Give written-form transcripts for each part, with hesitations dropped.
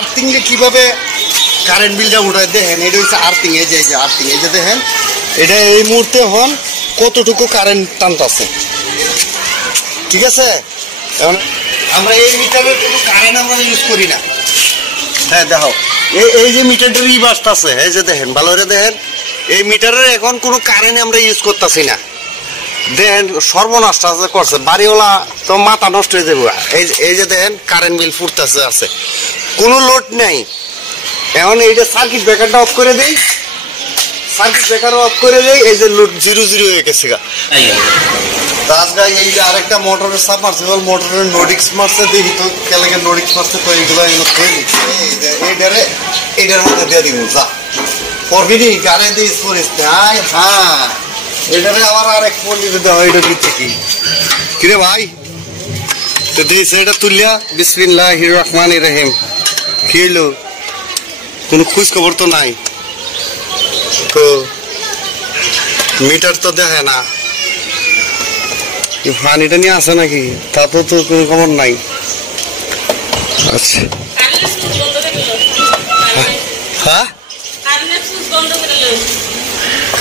Earthing এ কিভাবে current বিলটা উঠায় দেখেন। এটা হচ্ছে আর্থিং, এই যে আর্থিং, এই যে দেখেন এটা এই মুহূর্তে হন কতটুকু কারেন্ট টানতেছে, ঠিক আছে। এখন আমরা এই মিটারের কোনো কারেন্ট আমরা ইউজ করি না। হ্যাঁ দেখো এই যে মিটারটা রিভার্স আছে, এই যে দেখেন ভালো করে দেখেন, এই মিটারের এখন কোনো কারেন্ট আমরা ইউজ করতেছি না। দেখেন সর্বনাশ করছে, বাড়িওয়ালা তো মাথা নষ্ট হয়ে যাবে। এই যে দেখেন কারেন্ট বিল ফুটতেছে আছে, কোনো লোড নেই। এখন এইটা সার্কিট ব্রেকারটা অফ করে দেই, সার্কিট ব্রেকার অফ করে দেই, এই যে লোড 0 হয়ে গেছে গা। তাছাড়া এই যে আরেকটা মোটরের সাবমার্সিবল মোটরের নোডিক্স মারছে, দেখি তো কেলাকে নোডিক্স মারছে, তো এইগুলো এইটার মধ্যে দিয়ে দিব যা পরবিনি গাড়ি দিয়ে করিস। হ্যাঁ এটারে আবার আরেক ফোন দিতে দেওয়া, এটা দিচ্ছে কি কিরে ভাই, তো দিয়েছে এটা তুলিয়া। বিসমিল্লাহির রহমানির রহিম। কি হইলো, কোনো খোঁজ খবর তো নাই, তো মিটার তো দেখে না, পানিটা নিয়ে আসে নাকি তা তো কোনো খবর নাই। আচ্ছা হ্যাঁ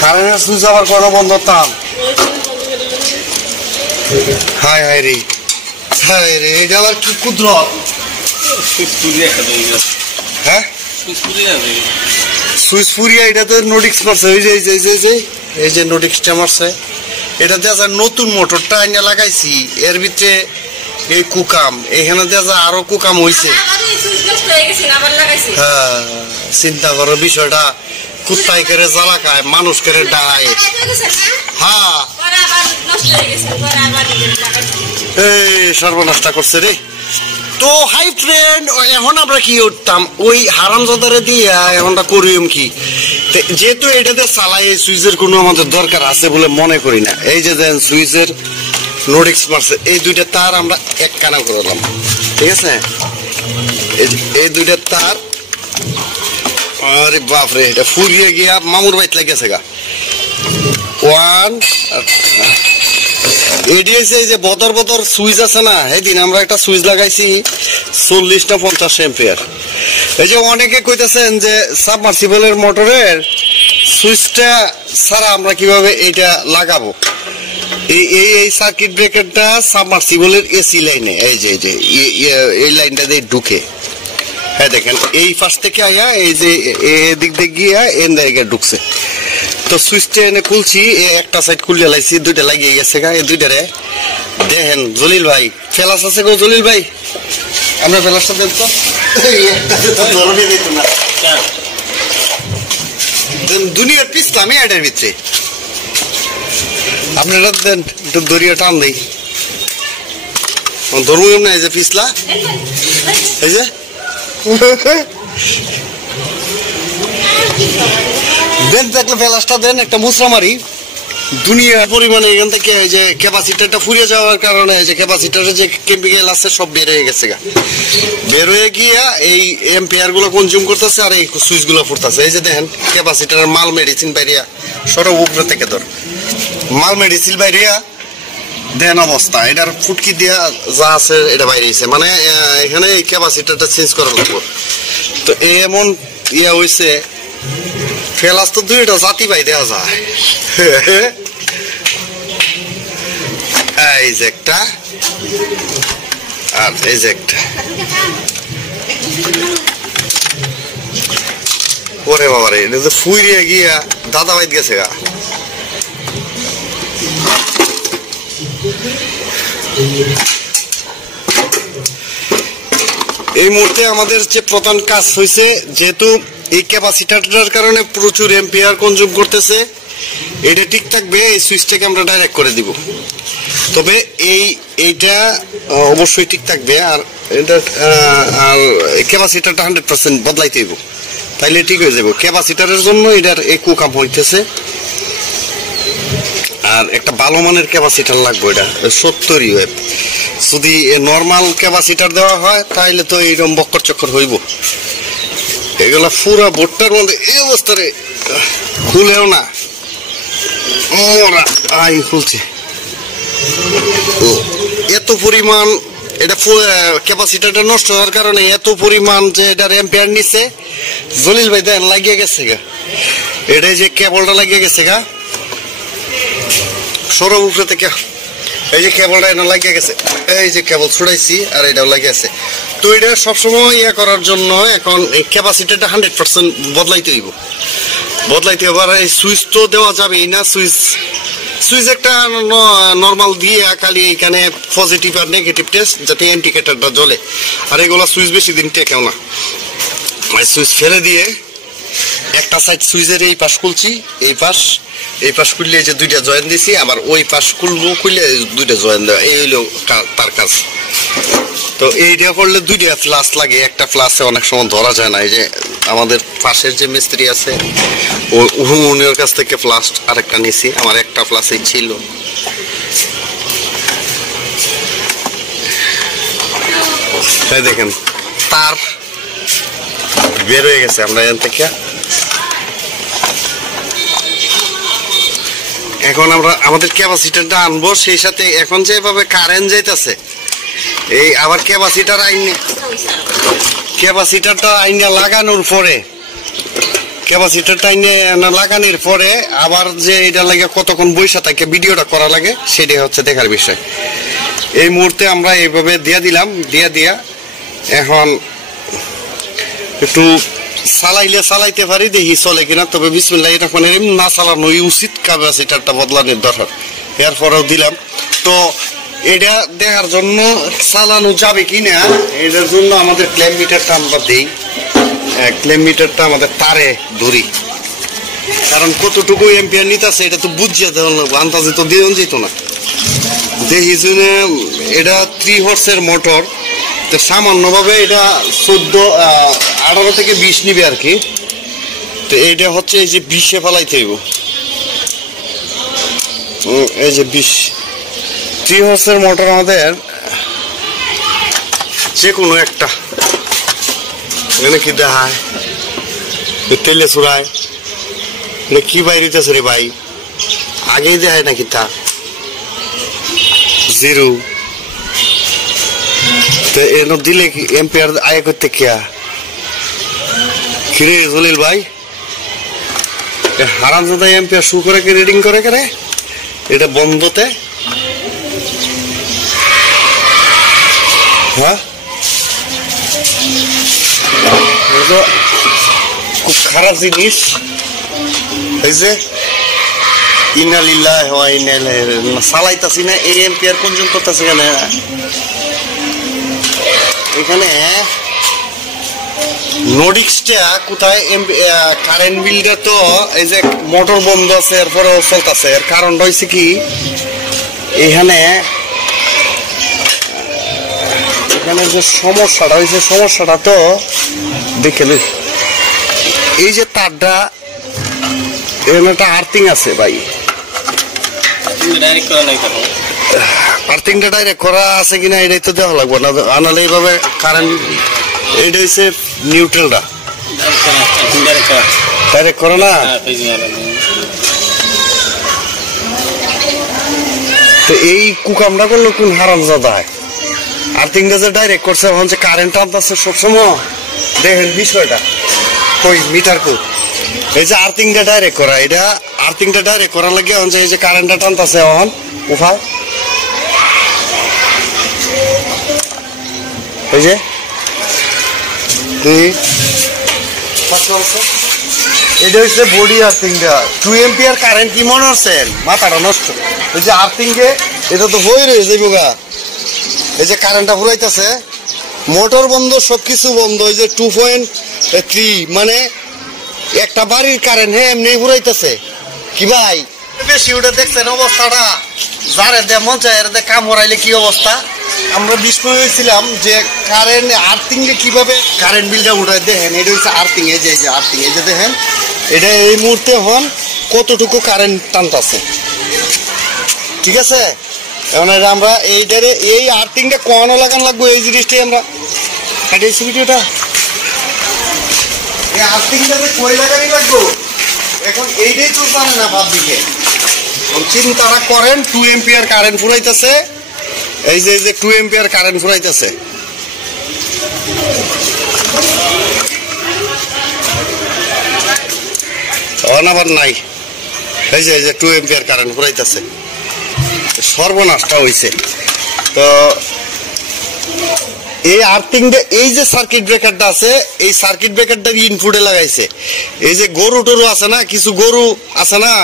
কারেন্টের সুইচ আবার কত বন্ধ তাম। হায় হায় রে, হায় রে, এটা আবার কি ক্ষুদ্র। হ্যাঁ সুইচ ফুরিয়া, এটা তো নোডিক্স মারছে, ওই যে এই যে নোডিক্সটা মারছে। এটা দেখা নতুন মোটরটা আইনা লাগাইছি, এর ভিতরে এই কুকাম, এখানে দেখা আরো কুকাম হইছে। হ্যাঁ চিন্তা করো বিষয়টা, কুত্তাই করে জ্বালা খায়, মানুষ করে ডায়। হ্যাঁ এই সর্বনাশটা করছে রে। তো হাই ফ্রেন্ড, এখন আমরা কি করতাম, ওই হারামজাদারে দিয়া এখনটা করিম কি, যেহেতু এটাতে চালাই এই সুইচের কোনো আমাদের দরকার আছে বলে মনে করি না। এই যে দেন সুইচের নোডিক্স মারছে, এই দুইটা তার আমরা এক কানা করলাম, ঠিক আছে। এই দুইটা তার, আরে বাপরে, এটা ফুরিয়ে গিয়া মামুর বাইত লাগেছে গা। ওয়ান এডিএস, এই যে বদর সুইচ আছে না, সেদিন আমরা একটা সুইচ লাগাইছি 40 না 50 এম্পিয়ার। এই যে অনেকে কইতেছেন যে সাবমার্সিবলের মোটরের সুইচটা ছাড়া আমরা কিভাবে এটা লাগাবো। এই সার্কিট ব্রেকারটা সাবমার্সিবলের এসি লাইনে, এই যে এই লাইনটা দিয়ে ঢুকে, হ্যাঁ দেখেন এই পাশ থেকে আয়া এই যে এদিক দিয়ে গিয়া এন জায়গায় ঢুকছে। তো সুইচটা এনে খুলছি, একটা সাইড খুলে লাইছি, দুইটা লাগিয়ে গেছে গা। এই দুইটারে দেখেন জলিল ভাই, ফেলাস আছে গো জলিল ভাই, আমরা ফেলাসটা দেন তো, দুনিয়ার পিছলামই এটার ভিতরে, আপনারা দেন একটু দড়িয়া টান দেই, ধরবো না। এই যে পিছলা, এই যে দেন, দেখলে ফেলাসটা দেন, একটা মুসরা মারি। দুনিয়ার পরিমাণে এখান থেকে এই যে ক্যাপাসিটারটা ফুরিয়ে যাওয়ার কারণে এই যে ক্যাপাসিটারের যে কেমিক্যাল আছে সব বের হয়ে গেছে গা, বের হয়ে গিয়া এই এম্পিয়ার গুলো কনজিউম করতেছে আর এই সুইচ গুলো ফুটতেছে। এই যে দেখেন ক্যাপাসিটারের মাল মেডিসিন বাইরিয়া, সরব উপরে থেকে ধর মাল মেডিসিন বাইরিয়া দেন অবস্থা, এটার ফুটকি দিয়া যা আছে এটা বাইরেছে, মানে এখানে এই ক্যাপাসিটারটা চেঞ্জ করা লাগবে। তো এমন ইয়া হয়েছে, ফেলাস তো দুইটা জাতি ভাই দেওয়া যায়। এই যে একটা আর এই যে একটা, ওরে বাবারে, এটা তো ফুইরিয়া গিয়া দাদা বাইত গেছে গা। এই মুহূর্তে আমাদের যে প্রধান কাজ হয়েছে, যেহেতু এই ক্যাপাসিটারটার কারণে প্রচুর এম্পিয়ার কনজিউম করতেছে, এটা ঠিক থাকবে, এই সুইচটাকে আমরা ডাইরেক্ট করে দিব। তবে এইটা অবশ্যই ঠিক থাকবে, আর এটা আর ক্যাপাসিটারটা 100% বদলাইতে হইব, তাইলে ঠিক হয়ে যাবে। ক্যাপাসিটারের জন্য এটার এই কুকাম হইতেছে, আর একটা ভালো মানের ক্যাপাসিটার লাগবে, এটা 70 ওয়েব। যদি নর্মাল ক্যাপাসিটার দেওয়া হয় তাহলে তো এইরকম বক্কর চক্কর হইব। এগুলা পুরা ভুট্টার মধ্যে এই অবস্থারে খুলেও না, খুলছে এত পরিমাণ এটা ক্যাপাসিটারটা নষ্ট হওয়ার কারণে এত পরিমাণ যে এটার এম্পিয়ার নিচ্ছে জলিল ভাই দেন লাগিয়ে গেছে গা, এটা যে কেবলটা লাগিয়ে গেছে গা সৌরভ উপরে থেকে, এই যে কেবলটা এটা লাগিয়ে গেছে, এই যে কেবল ছুড়াইছি আর এটাও লাগিয়ে আছে। তো এটা সবসময় ইয়ে করার জন্য এখন এই ক্যাপাসিটারটা 100% বদলাইতে হইব, বদলাইতে হবে। আর এই সুইচ তো দেওয়া যাবে না, সুইচ একটা নর্মাল দিয়ে খালি এখানে পজিটিভ আর নেগেটিভ টেস্ট যাতে ইন্ডিকেটরটা জ্বলে। আর এগুলো সুইচ বেশি দিন টেকেও না, সুইচ ফেলে দিয়ে একটা সাইড সুইচের এই পাশ খুলছি, এই পাশ খুললে যে দুইটা জয়েন দিছি, আবার ওই পাশ খুললে দুইটা জয়েন দেওয়া, এই হইলো তার কাজ। তো এইটা করলে দুইটা ফ্লাস লাগে, একটা ফ্লাসে অনেক সময় ধরা যায় না। এই যে আমাদের পাশের যে মিস্ত্রি আছে উনির কাছ থেকে ফ্লাস আরেকটা নিছি, আমার একটা ফ্লাসেই ছিল। তাই দেখেন তার বের হয়ে গেছে, আমরা এখান থেকে এখন আমরা আমাদের ক্যাপাসিটারটা আনবো, সেই সাথে এখন যেভাবে কারেন্ট যাইতেছে এই আবার ক্যাপাসিটারটা আইনে লাগানোর পরে লাগানোর পরে আবার যে এটা লাগে কতক্ষণ বৈশা থাকে ভিডিওটা করা লাগে সেটাই হচ্ছে দেখার বিষয়। এই মুহূর্তে আমরা এইভাবে দিয়া এখন একটু চালাইতে পারি, দেখি চলে কিনা। তবে বিসমিল্লাহ এখন না চালানোই উচিত, ক্যাপাসিটারটা বদলানোর দরকার, এরপরেও দিলাম। তো এটা দেখার জন্য চালানো যাবে কিনা এটার জন্য আমাদের ক্ল্যাম্প মিটারটা আমরা দিই, ক্ল্যাম্প মিটারটা আমাদের তারে ধরি, কারণ কতটুকু এম্পিয়ার নিতেছে এটা তো বুঝিয়ে দেওয়া লাগবে, আন্দাজে তো দেওয়া যেত না। দেখি শুনে এটা 3 হর্সের মোটর, তো সামান্যভাবে এটা 18 থেকে 20 নিবে আর কি। তো এইটা হচ্ছে এই যে 20-এ ফেলাইতে হইব, এই যে 3 হর্সের মোটর আমাদের যে কোনো একটা এখানে কি দেখায় তেলে চুড়ায় কি বাইরেছে রে ভাই, আগেই দেখায় নাকি তা 0। তো এর দিলে কি এম্পিয়ার আয় করতে কিরে জলিল ভাই, হারামজাদা এম্পিয়ার শু করে রিডিং করে এটা বন্ধতে। হ্যাঁ খুব খারাপ জিনিস এই যে ইন্নালিল্লাহি ওয়া ইন্না ইলাইহি রাজিউন চালাইতাছি না, এই এম্পিয়ার কনজিউম করতেছে কেন এখানে নোডিক্সটা কোথায়? কারেন্ট বিলটা তো এই যে মোটর বন্ধ আছে এরপরেও চলতেছে, এর কারণটা হয়েছে কি এখানে যে সমস্যাটা হয়েছে, সমস্যাটা তো দেখে এই যে তারটা এখানে একটা আর্থিং আছে ভাই, আর্থিংটা ডাইরেক্ট করা আছে কিনা এটাই তো দেওয়া লাগবে না, আনালে এইভাবে কারেন্ট এইটা হচ্ছে নিউট্রালটা ডাইরেক্ট করে না। তো এই কুকামটা করলো কোন হারামজাদা আর্থিংটা যে ডাইরেক্ট করছে, এখন যে কারেন্ট টানতেছে সবসময় দেখেন বিষয়টা কই মিটার কো এই যে আর্থিংটা ডাইরেক্ট করা, এটা আর্থিংটা ডাইরেক্ট করা লাগে এখন যে এই যে কারেন্টটা টানতেছে এখন উফা এই যে এটা হচ্ছে বডি আর্থিংটা 2 এম্পিয়ার কারেন্ট কি মনে হচ্ছে মাথাটা নষ্ট। এই যে আর্থিংকে এটা তো হয়ে রয়েছে বোগা, এই যে কারেন্টটা ফুরাইতেছে, মোটর বন্ধ সবকিছু বন্ধ, এই যে 2.3 মানে একটা বাড়ির কারেন্ট এমনি ফুরাইতেছে কি ভাই বেশি উঠে দেখছেন অবস্থাটা, যারে দে মন চায় এর দে কাম হরাইলে কি অবস্থা। আমরা বিস্ময় হয়েছিলাম যে কারেন্ট আর্থিং কিভাবে কারেন্ট বিলটা উঠায়। দেখেন এটা হচ্ছে আর্থিং, এই যে আর্থিং, এই যে দেখেন এটা এই মুহূর্তে হন কতটুকু কারেন্ট টানতেছে, ঠিক আছে। এখন আমরা এইটারে এই আর্থিংটা কখনো লাগান লাগবো, এই জিনিসটাই আমরা কাটিয়েছি ভিডিওটা, এই আর্থিংটাতে কই লাগানি লাগবো এখন এইটাই তো জানে না ভাব দিকে চিন্তাটা করেন। 2 এম্পিয়ার কারেন্ট ফুরাইতেছে, এই যে 2 এম্পিয়ার কারেন্ট ফুরাইতেছে। আবার নাই, এই যে 2 এম্পিয়ার কারেন্ট ফুরাইতেছে। সর্বনাশটা হইছে। তো এই আর্থিংটা, এই যে সার্কিট ব্রেকারটা আছে, এই সার্কিট ব্রেকারটা ইনপুটে লাগাইছে। এই যে গরু টরু আছে না, কিছু গরু আছে না,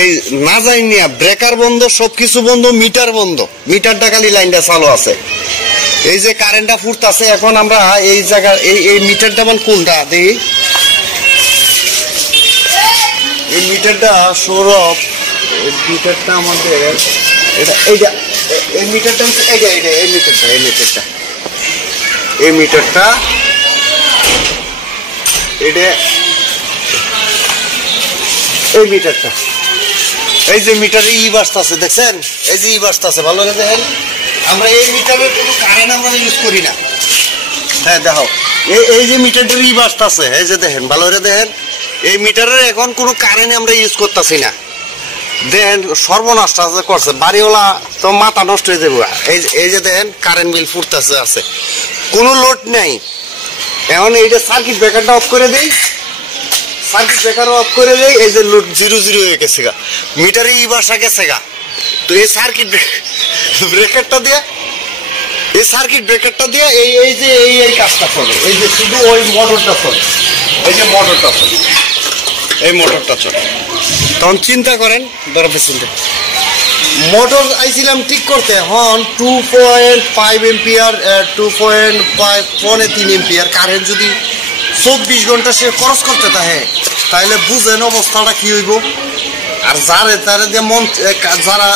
এই না যাই নিয়া ব্রেকার বন্ধ, সবকিছু বন্ধ, মিটার বন্ধ, মিটারটা খালি লাইনটা চালু আছে। এই যে কারেন্টটা ফুটতেছে। এখন আমরা এই জায়গা এই মিটারটা মানে কোনটা দেখি, এই মিটারটা সৌরভ, এই মিটারটা আমাদের এটা, এইটা এই মিটারটা হচ্ছে এইটা, এই মিটারটা এই মিটারটা এটা, এই মিটারটা, এই যে মিটারে বাসটা আছে দেখছেন, এই যে বাসটা আছে, ভালো করে দেখেন। আমরা এই মিটারের কোনো কারেন্ট আমরা ইউজ করি না। হ্যাঁ দেখো, এই যে মিটারটার বাসটা আছে, এই যে দেখেন, ভালো করে দেখেন, এই মিটারের এখন কোনো কারেন্ট আমরা ইউজ করতেছি না। দেখেন সর্বনষ্ট করছে, বাড়িওয়ালা তো মাথা নষ্ট হয়ে যাবে। এই যে দেখেন কারেন্ট বিল ফুটতেছে আছে, কোনো লোড নাই। এখন এইটা সার্কিট ব্রেকারটা অফ করে দেই, সার্কিট ব্রেকার অফ করে দেই, এই যে লোড 0 হয়ে গেছে গা, মিটারে বাসা গেছে গা। তো এই সার্কিট ব্রেকারটা দিয়ে, এই সার্কিট ব্রেকারটা দিয়ে এই যে এই কাজটা চলে, এই যে শুধু ওই মোটরটা চলে, এই যে মোটরটা চলে, এই মোটরটা চলে। তখন চিন্তা করেন, বরফের চিন্তা, মোটর আইছিলাম ঠিক করতে, এখন 2.5 এম্পিয়ার, 2.5 এম্পিয়ার কারেন্ট যদি 24 ঘন্টা সে খরচ করতে থাকে, তাহলে বুঝেন অবস্থাটা কি হইব। আর যারা যে মন, যারা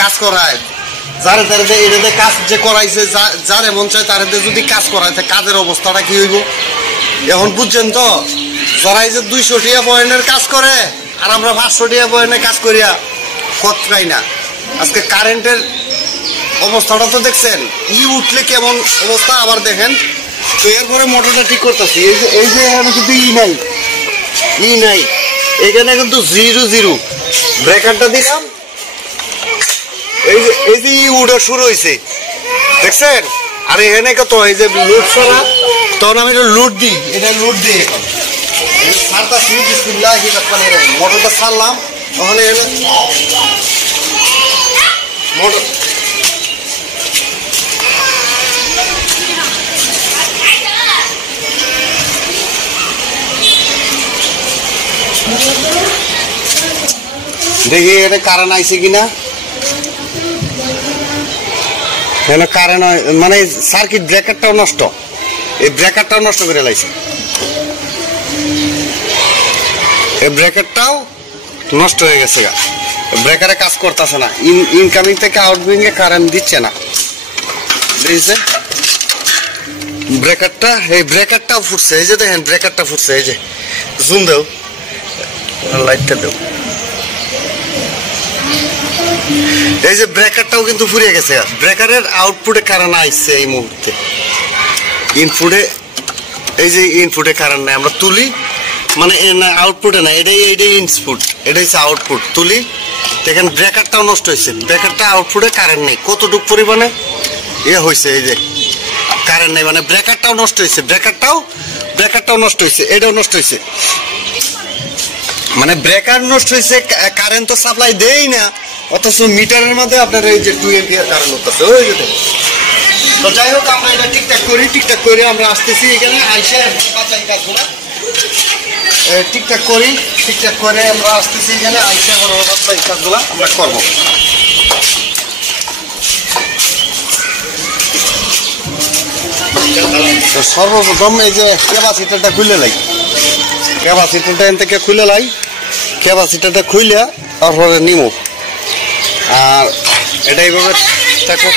কাজ করায়, যারা এটাতে কাজ যে করাইছে, যারে মন চায় তারা যদি কাজ করায়, কাজের অবস্থাটা কি হইব এখন বুঝছেন তো। যারা এই যে 200 টাকা পয়েন্টের কাজ করে, আর আমরা 500 টাকা পয়েন্টের কাজ করিয়া খত পাই না। আজকে কারেন্টের অবস্থাটা তো দেখছেন, উঠলে কেমন অবস্থা, আবার দেখেন। তো এরপরে মোটরটা ঠিক করতেছি, এই যে এখানে কিন্তু নাই, এখানে কিন্তু 0 ব্রেকারটা দিলাম, এই যে উঠা শুরু হয়েছে দেখছেন। আর এখানে কত, এই যে লোড ছাড়া, তখন আমি এটা লোড দিই, এটা লোড দিই ছাড়তাছি, বিসমিল্লাহ মোটরটা ছাড়লাম। ওখানে মোটর দেখি এটা কারেন্ট আইছে কিনা, কারেন্ট মানে সার্কিট ব্রেকারটাও নষ্ট, এই ব্রেকারটাও নষ্ট করে লাইছে, এই ব্রেকারটাও নষ্ট হয়ে গেছে গা, ব্রেকারে কাজ করতেছে না, ইনকামিং থেকে আউটগোয়িং এ কারেন্ট দিচ্ছে না। বুঝছে ব্রেকারটা, এই ব্রেকারটাও ফুটছে, এই যে দেখেন ব্রেকারটা ফুটছে, এই যে জুম দেও, লাইটটা দেও, এই যে ব্রেকারটাও কিন্তু ফুরিয়ে গেছে। ব্রেকারের আউটপুটে কারেন্ট আইছে এই মুহূর্তে, ইনপুটে, এই যে ইনপুটে কারেন্ট নাই, আমরা তুলি মানে আউটপুটে না, এটাই ইনপুট, এটা হচ্ছে আউটপুট, তুলি দেখেন ব্রেকারটাও নষ্ট হয়েছে, ব্রেকারটা আউটপুটে কারেন্ট নেই, কতটুকু পরিমাণে হয়েছে, এই যে কারেন্ট নেই, মানে ব্রেকারটাও নষ্ট হয়েছে, ব্রেকারটাও নষ্ট হয়েছে, এটাও নষ্ট হয়েছে, মানে ব্রেকার নষ্ট হয়েছে, কারেন্ট তো সাপ্লাই দেই না, অথচ মিটারের মধ্যে আপনার এই যে 2 এম্পিয়ার কারেন্ট হচ্ছে ওই যে। তো যাই হোক, আমরা এটা ঠিকঠাক করি, আমরা আসতেছি এখানে আইসে বাঁচাই কাজগুলা ঠিকঠাক করে আমরা আসতেছি এখানে আইসে বাঁচাই কাজগুলা আমরা করবো। তো সর্বপ্রথম এই যে ক্যাপাসিটারটা খুলে লাই, ক্যাপাসিটারটা এখান থেকে খুলে লাই, ক্যাপাসিটারটা খুলে তারপরে নিমো, আর এটা এইভাবে থাকো।